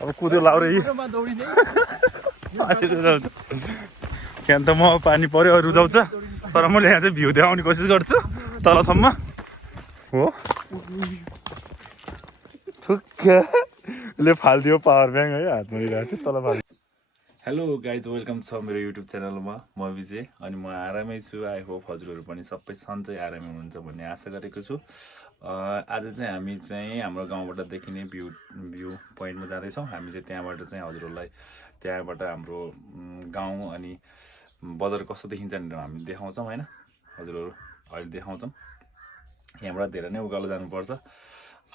अब कुद्यो लाउरे त्यहाँ त म पानी पर्यो रुजाउँछ तर मैले यहाँ चाहिँ भ्यू देखाउने कोसिस गर्छु तलसम्म हो ठुक्कले फालिदियो पावर ब्याङ्क है हातमा लिइरहेको थियो तल फाल्यो। हेलो गाइज वेलकम छ मेरो युट्युब च्यानलमा म विजय अनि म आरामै छु। आई होप हजुरहरू पनि सबै सन्चै आरामै हुनुहुन्छ भन्ने आशा गरेको छु। आज चाहिँ हामी चाहिँ हाम्रो गाउँबाट देखिने भ्यू पोइन्टमा जाँदैछौँ। हामी चाहिँ त्यहाँबाट चाहिँ हजुरहरूलाई त्यहाँबाट हाम्रो गाउँ अनि बजार कस्तो देखिन्छ भनेर हामी देखाउँछौँ होइन हजुरहरू अहिले देखाउँछौँ। यहाँबाट धेरै नै उकालो जानुपर्छ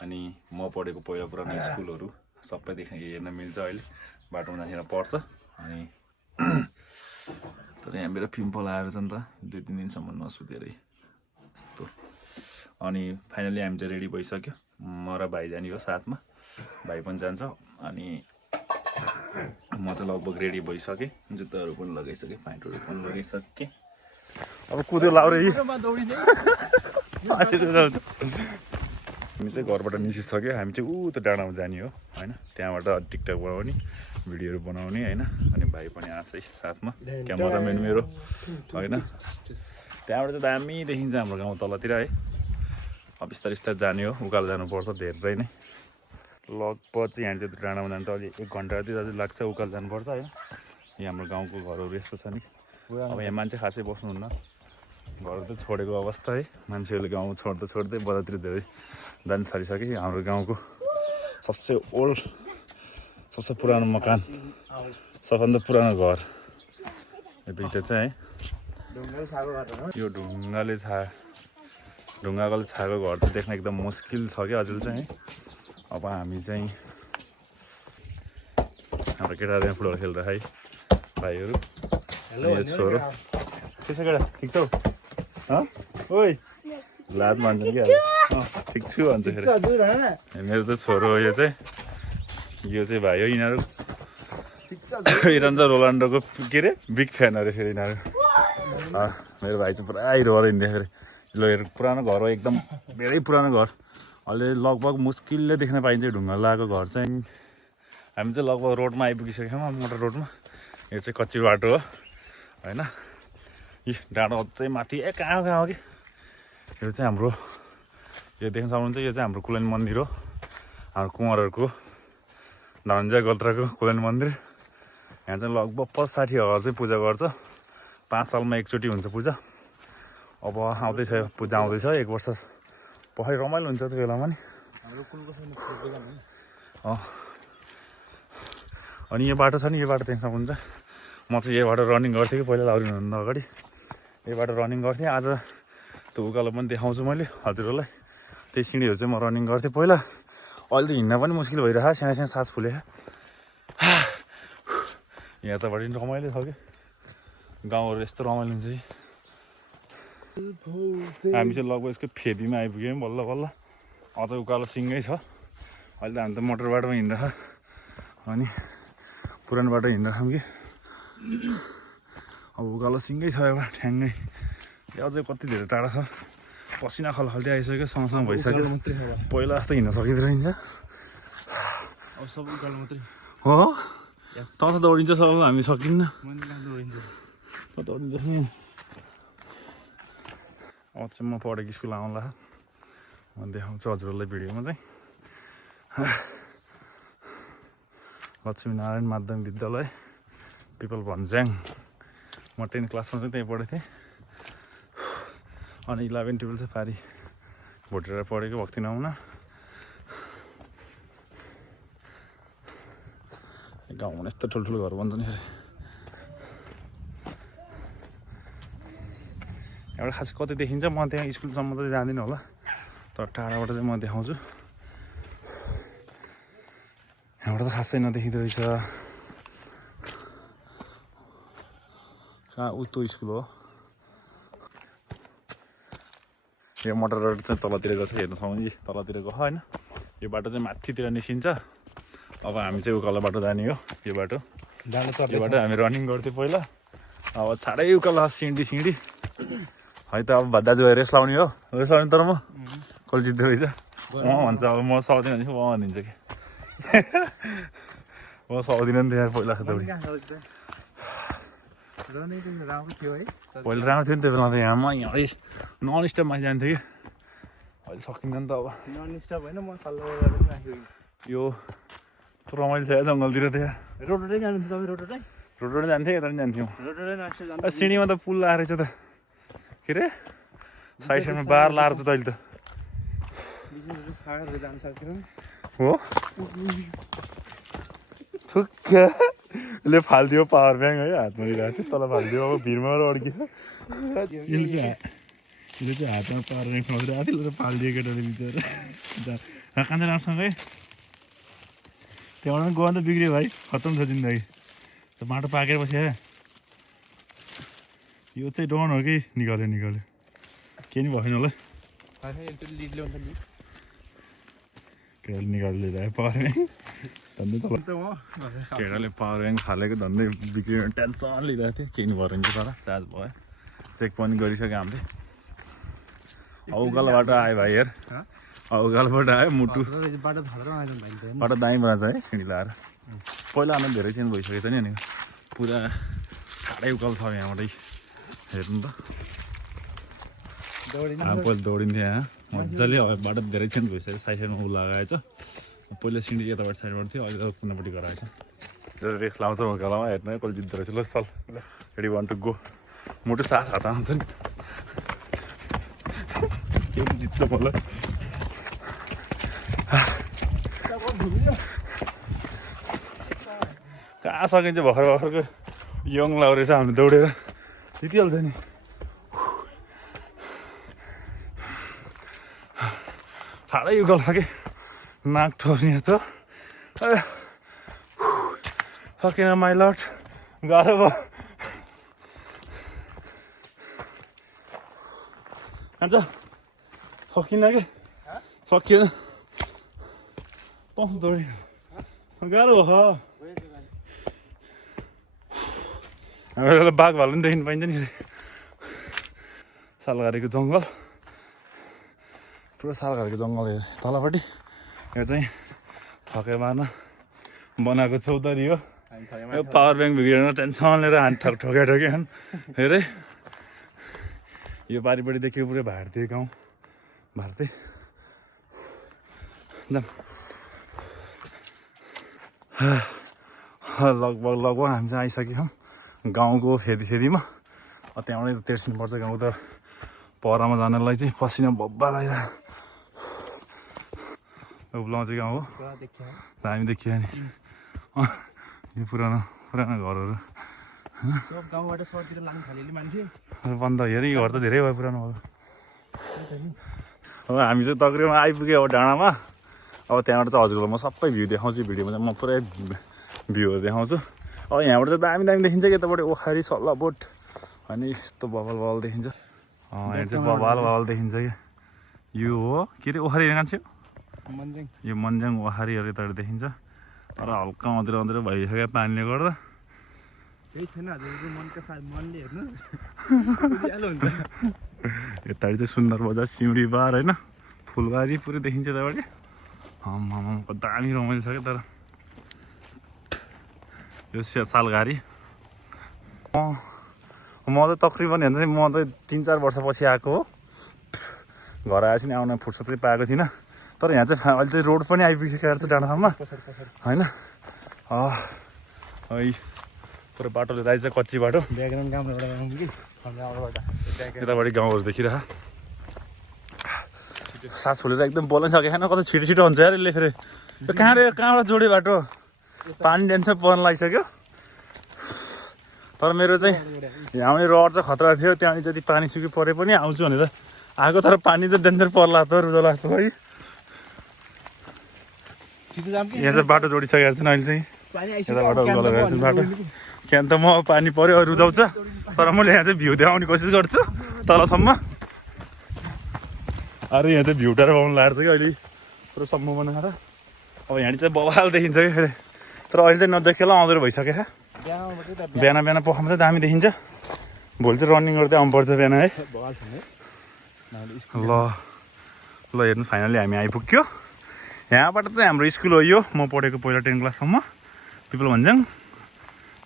अनि म पढेको पहिला पुरानो स्कुलहरू सबै हेर्न मिल्छ। अहिले बाटोमा जाँदाखेरि पर्छ अनि तर यहाँ मेरो पिम्पल आएर चाहिँ त 2-3 दिनसम्म नसुतेरै यस्तो। अनि फाइनली हामी चाहिँ रेडी भइसक्यो। म र भाइ जाने हो साथमा, भाइ पनि जान्छ अनि म चाहिँ लगभग रेडी भइसकेँ। जुत्ताहरू पनि लगाइसकेँ, प्यान्टहरू पनि लगाइसकेँ। अब कुद्यो लाउरे हामी चाहिँ घरबाट निस्किसक्यो। हामी चाहिँ त डाँडामा जाने हो होइन, त्यहाँबाट टिकटक बनाउने भिडियोहरू बनाउने होइन। अनि भाइ पनि आएछ साथमा, क्यामेराम्यान मेरो होइन। त्यहाँबाट चाहिँ दामी देखिन्छ हाम्रो गाउँ तलतिर है। अब बिस्तारै बिस्तारै जाने हो, उकालो जानुपर्छ धेरै नै। लगभग चाहिँ यहाँ चाहिँ डाँडामा जान्छ अलि 1 घन्टा जति लाग्छ उकालो जानुपर्छ होइन। यहाँ हाम्रो गाउँको घरहरू यस्तो छ नि। अब यहाँ मान्छे खासै बस्नुहुन्न, घर त छोडेको अवस्था है। मान्छेहरूले गाउँ छोड्दै बजारतिर धेरै जान थालिसके। हाम्रो गाउँको सबसे ओल्ड सबसे पुरानो मकान, सबभन्दा पुरानो घर यो दुईवटा चाहिँ है। यो ढुङ्गाले छाएको घर चाहिँ देख्न एकदम मुस्किल छ क्या अझै चाहिँ है। अब हामी चाहिँ हाम्रो केटाहरू यहाँ फुटबल खेल्दा है भाइहरू। यो छोरो त्यसो केटा ठिक छौ? ओइ लाज मान्छन् कि ठिक छु भन्छ फेरि। मेरो चाहिँ छोरो हो यो चाहिँ भाइ हो। यिनीहरू रोनाल्डोको के अरे बिग फ्यान अरे फेरि यिनीहरू। मेरो भाइ चाहिँ पुरा हिरो अरे हिँड्दा फेरि। ल हेर पुरानो घर हो एकदम, धेरै पुरानो घर। अहिले लगभग मुस्किलले देख्न पाइन्छ ढुङ्गा लगाएको घर चाहिँ। हामी चाहिँ लगभग रोडमा आइपुगिसक्यौँ, मोटर रोडमा। यो चाहिँ कच्ची बाटो हो होइन। यी डाँडो चाहिँ माथि कहाँ हो कि यो चाहिँ हाम्रो, यो देख्न सक्नुहुन्छ यो चाहिँ हाम्रो कुलेन मन्दिर हो। हाम्रो कुँवरहरूको धनञ्जय गोत्रको कुलेन मन्दिर। यहाँ चाहिँ लगभग 50-60 हजार चाहिँ पूजा गर्छ। 5 सालमा एकचोटि हुन्छ पूजा। अब आउँदैछ पूजा आउँदैछ 1 वर्ष पछि रमाइलो हुन्छ त्यो बेलामा नि। अनि यो बाटो छ नि, यो बाटो देख्न सक्नुहुन्छ। म चाहिँ यहीबाट रनिङ गर्थेँ कि पहिला लाउरिन हुनुभन्दा अगाडि यहीबाट रनिङ गर्थेँ। आज त्यो उकालो पनि देखाउँछु मैले हजुरहरूलाई। त्यही सिँढीहरू चाहिँ म रनिङ गर्थेँ पहिला। अहिले त हिँड्न पनि मुस्किल भइरहेको, सानो सास फुले। यहाँ त बढी रमाइलो छ कि गाउँहरू यस्तो रमाइलो हुन्छ कि। हामी चाहिँ लगभग यसको फेदीमा आइपुग्यौँ बल्ल बल्ल। अझ उकालो सिँगै छ। अहिले त हामी त मोटर बाटोमा हिँडिरहेको अनि पुरानो बाटो हिँडिरहेछौँ कि। अब उकालो सिँगै छ एउटा ठ्याङ्गै। अझै कति धेरै टाढा छ। पसिना खलखल्दै आइसक्यो, सँगसँग भइसक्यो। पहिला जस्तो हिँड्न सकिँदो रहेछ। अब सब उकालो मात्रै हो। तल दौडिन्छ सब, हामी सकिन्न। दौडिन्छ नि। अब चाहिँ म पढेको स्कुल आउँला, म देखाउँछु हजुरहरूलाई भिडियोमा चाहिँ। लक्ष्मीनारायण माध्यमिक विद्यालय पिपल भन्ज्याङ। म 10 क्लासमा चाहिँ त्यहीँ पढेको थिएँ। अनि 11-12 चाहिँ पारि भोटेर पढेको भक्ति नमुना। गाउँमा यस्तो ठुल्ठुलो घर बन्छ नि फेरि। एउटा खास कति देखिन्छ, म त्यहाँ स्कुलसम्म त जाँदिनँ होला, तर टाढाबाट चाहिँ म देखाउँछु। यहाँबाट त खासै नदेखिँदो रहेछ। कहाँ उतो स्कुल हो। यो मोटर रोड चाहिँ तलतिर गएको छ, हेर्नु सक्नुहुन्छ तलतिर गयो होइन। यो बाटो चाहिँ माथितिर निस्किन्छ। अब हामी चाहिँ उकालो बाटो जाने हो। यो बाटो हामी रनिङ गर्थ्यौँ पहिला। अब छाडै उकालो सिँढी है त। अब दाजुभाइ रेस लाउने हो, रेस लाउने। तर म कसले जित्दो रहेछ भन्छ। अब म सक्दिनँ भने भनिदिन्छ कि म सक्दिनँ नि त्यहाँ पहिला त पहिला राम्रो थियो है पहिला राम्रो थियो नि त्यो बेला त यहाँ नन स्टपमा जान्थ्यो कि अहिले सकिँदैन नि त अब नन स्टप होइन म सल्लाह गरेर राखेको यो रमाइलो छ जङ्गलतिर त्यहाँ रोडै जानुहुन्छ तपाईँ रोडै रोडबाट जान्थ्यो यता पनि जान्थ्यौँ रोडै नक्सा जानु सिँढीमा त पुल लाएर रहेछ त के अरे साइड साइडमा बार लाएर छ त अहिले त सागरहरू जानु सक्दैन हो ठुक्क यसले फालिदियो पावर ब्याङ्क है हातमा लिइरहेको थियो तल फालिदियो अब भिरमा अड्कियो यसले चाहिँ हातमा पावर ब्याङ्क खसिरहेको थियो यसले फालिदियो केटाले बिचरा कान्छा राम्रोसँगै त्यहाँबाट पनि गयो भने त बिग्रियो भाइ खत्तम छ जिन्दगी त माटो पाकेर बस्यो यो चाहिँ डन हो कि निकाल्यो केही नि भएन होला केटाले निकालेर ल्याइरहेको पावर ब्याङ्क धन्दै तल केटाले पावर ब्याङ्क फालेको धन्दै बिग्रियो टेन्सन लिइरहेको थियो केही नि भएन तर चार्ज भयो चेक पनि गरिसक्यो हामीले औगालबाट आयो भाइ हेर औगालबाट आयो मुटु बाटो दाइँबाट छ है सिँढी लाएर पहिला अन्त धेरै चेन्ज भइसकेको छ नि अनि पुरा टाढै उकालो छ यहाँबाटै हेर्नु त पहिला दौडिन्थ्यो यहाँ मजाले बाटो धेरै चेन्ज भइसक्यो साइड साइडमा उ लगाएछ पहिला सिँढी यताबाट साइडबाट थियो अहिले त कुनापट्टि गराएछ रेस लाउँछ उकालोमा हेर्नु है कसले जित्दो रहेछ ल चल रेडी 1 टु गो मुटु सास हात आउँछ नि के जित्छ मलाई कहाँ सकिन्छ भर्खरको यङ लगाएर हामीले दौडेर जितिहाल्छ नि ठाडै उकालो छ कि नाक ठोर्ने त सकिन माइलट गाह्रो भयो खान्छ सकिन कि सकिएन दौडी गाह्रो भयो हाम्रो बाघ भालु पनि देखिनु पाइन्छ नि सालघारीको जङ्गल पुरा सालघारीको जङ्गल हेर तलपट्टि यो चाहिँ थके मार्न बनाएको चौधरी हो यो पावर ब्याङ्क बिग्रेर टेन्सन लिएर हात ठोक्या हेरे यो पारिपट्टि देखियो पुरै भारतीय गाउँ भारतीय लगभग हामी चाहिँ आइसक्यौँ गाउँको फेदीमा त्यहाँबाट तेर्सिनुपर्छ गाउँ त पहरामा जानलाई चाहिँ पसिना बब्बा लगाइरहेको उब्लाउँछ गाउँ हो हामी देखियो नि यो पुरानो घरहरू गाउँबाट सहरतिर लाग्नु थाल्यो मान्छे बन्द हेरी घर त धेरै भयो पुरानो भयो अब हामी चाहिँ तकरिबन आइपुग्यो अब डाँडामा अब त्यहाँबाट चाहिँ हजुरलाई म सबै भ्यू देखाउँछु भिडियोमा चाहिँ म पुरै भ्यूहरू देखाउँछु अब यहाँबाट चाहिँ दामी देखिन्छ कि यताबाट ओखरी सल्लाबोट अनि यस्तो बबाल देखिन्छ यहाँ चाहिँ बबाल देखिन्छ कि यो हो के अरे ओखरी कान्छे यो मन्ज्याङ ओखरीहरू यताबाट देखिन्छ तर हल्का मतिर भइसक्यो पानीले गर्दा केही छैन मनले हेर्नु यतापट्टि चाहिँ सुन्दर बजार सिउँडी बार होइन फुलबारी पुरै देखिन्छ यतापट्टि दामी रमाइलो छ क्या तर यो सालघारी म त तकरिबन हेर्नु चाहिँ म त 3-4 वर्षपछि आएको हो घर आएपछि नि आउन फुर्सद चाहिँ पाएको थिइनँ तर यहाँ चाहिँ अहिले चाहिँ रोड पनि आइपुगिसकेको छ डाँडासम्म होइन पुरा बाटोले राइज कच्ची बाटो ब्याकग्राउन्ड यतापट्टि गाउँहरू देखिरह सास फुलेर एकदम बोल्नै सकेको छैन कति छिटो हुन्छ यार यसले फेरि यो कहाँबाट जोड्यो बाटो पानी टेन्सन पर्न लागिसक्यो तर मेरो चाहिँ यहाँ रड चाहिँ खतरा थियो त्यहाँ जति पानी सुकी परे पनि आउँछु भनेर आएको तर पानी चाहिँ डेन्जर पर्ला त रुदो लाग्छ है यहाँ चाहिँ बाटो जोडिसकेको छैन अहिले चाहिँ यताबाट उकालो गरेको बाटो क्यान त म पानी पऱ्यो रुजाउँछ तर मैले यहाँ चाहिँ भ्यू देखाउने कोसिस गर्छु तलसम्म अरे यहाँ चाहिँ भ्यू टाढा पाउनु लाग्छ कि अहिले पुरो सम्म बनाएर अब यहाँ चाहिँ बवाल देखिन्छ कि फेरि तर अहिले चाहिँ नदेखेला आउँदो भइसक्यो बिहान पखामा चाहिँ दामी देखिन्छ भोलि चाहिँ रनिङ गर्दै आउनुपर्छ बिहान है ल हेर्नु फाइनली हामी आइपुग्यो यहाँबाट चाहिँ हाम्रो स्कुल हो यो म पढेको पहिला 10 क्लाससम्म पिपल भन्ज्याङ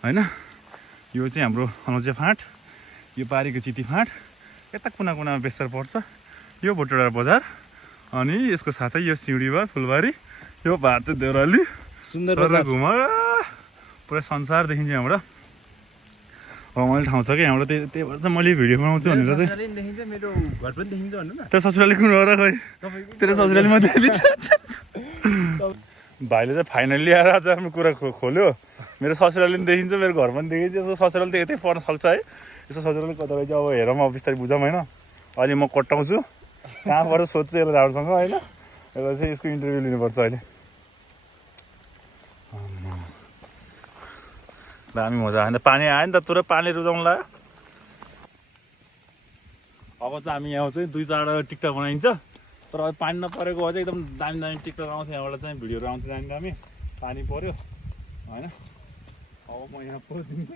होइन। यो चाहिँ हाम्रो अलौँचे फाँट, यो पारीको चिती फाँट, यता कुना कुनामा बेस्तर पर्छ। यो भोटेडा बजार अनि यसको साथै यो सिउँडीमा फुलबारी, यो भारत देउराली सुन्दर घुम पुरा संसार देखिन्छ यहाँबाट। रमाइलो ठाउँ छ कि यहाँबाट, त्यही भएर चाहिँ मैले भिडियो बनाउँछु भनेर चाहिँ। देखिन्छ, मेरो घर पनि देखिन्छ भन्नु न। त्यो ससुराली कुन हो र खै, तेरो ससुरालीमा देखिन्छ। भाइले चाहिँ फाइनल्ली आएर आज आफ्नो कुरा खोल्यो। मेरो ससुराली पनि देखिन्छ, मेरो घर पनि देखिन्छ। यसो ससुराली त यतै पर्न सक्छ है, यसो ससुराली कता रहेछ अब हेरौँ, अब बिस्तारै बुझौँ होइन। अहिले म कटाउँछु, कहाँबाट सोध्छु यसलाई राम्रोसँग होइन। यसलाई चाहिँ यसको इन्टरभ्यू लिनुपर्छ अहिले। दामी मजा आयो नि त, पानी आयो नि त, तुरै पानी रुजाउनु लाग्यो। अब चाहिँ हामी यहाँ चाहिँ 2-4 टिकटक बनाइन्छ, तर अब पानी नपरेको अझै एकदम दामी दामी टिकटक आउँछ। यहाँबाट चाहिँ भिडियोहरू आउँछ दामी दामी, पानी पऱ्यो होइन। अब म यहाँ पुगिदिन्छु।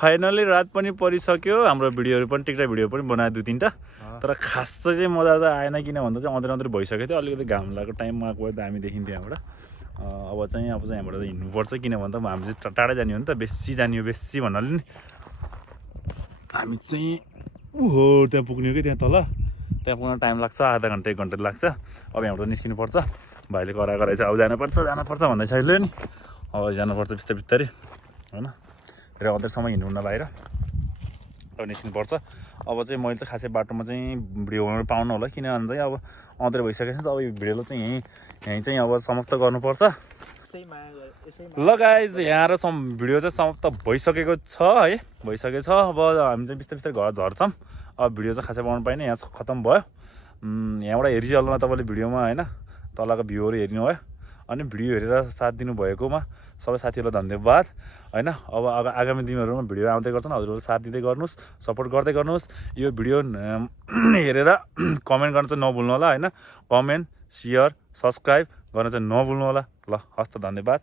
फाइनली रात पनि परिसक्यो, हाम्रो भिडियोहरू पनि टिकटक भिडियो पनि बनायो 2-3टा, तर खास चाहिँ मजा त आएन। किन भन्दा चाहिँ अँध्रै भइसकेको थियो, अलिकति घाम लागेको टाइममा गयो दामी देखिन्थ्यो यहाँबाट। अब चाहिँ यहाँबाट हिँड्नुपर्छ, किन भन्दा हामी चाहिँ टाढै जाने हो नि त, बेसी जाने हो, बेसी भन्नाले नि हामी चाहिँ ओहो त्यहाँ पुग्ने हो कि त्यहाँ तल, त्यहाँ पुग्न टाइम लाग्छ, आधा घन्टा 1 घन्टा लाग्छ। अब यहाँबाट निस्किनुपर्छ, भाइले कराएछ अब जानुपर्छ भन्दैछ अहिले नि। अब जानुपर्छ बिस्तारै बिस्तारै होइन, धेरै अँध्रैसम्म हिँड्नु बाहिर, अब निस्किनुपर्छ। अब चाहिँ मैले चाहिँ खासै बाटोमा चाहिँ भिडियो बनाउनु पाउनु होला, किन भन्दा चाहिँ अब अँध्रै भइसकेको छ। अब यो भिडियोलाई चाहिँ यहीँ चाहिँ अब समाप्त गर्नुपर्छ। ल गाइज यहाँ र भिडियो चाहिँ समाप्त भइसकेको छ है, भइसकेको छ। अब हामी चाहिँ बिस्तारै बिस्तारै घर झर्छौँ। अब भिडियो चाहिँ खासै बनाउनु पाइनँ, यहाँ खतम भयो। यहाँबाट हेरिहाल्नु तपाईँले भिडियोमा होइन, तलको भ्यूहरू हेर्नु भयो। अनि भिडियो हेरेर साथ दिनुभएकोमा सबै साथीहरूलाई धन्यवाद होइन। अब आगामी दिनहरूमा भिडियो आउँदै गर्छन्, हजुरहरू साथ दिँदै गर्नुहोस्, सपोर्ट गर्दै गर्नुहोस्। यो भिडियो हेरेर कमेन्ट गर्न चाहिँ नभुल्नु होला होइन, कमेन्ट, सेयर, सब्सक्राइब गर्न चाहिँ नभुल्नु होला। ल हस् त, धन्यवाद।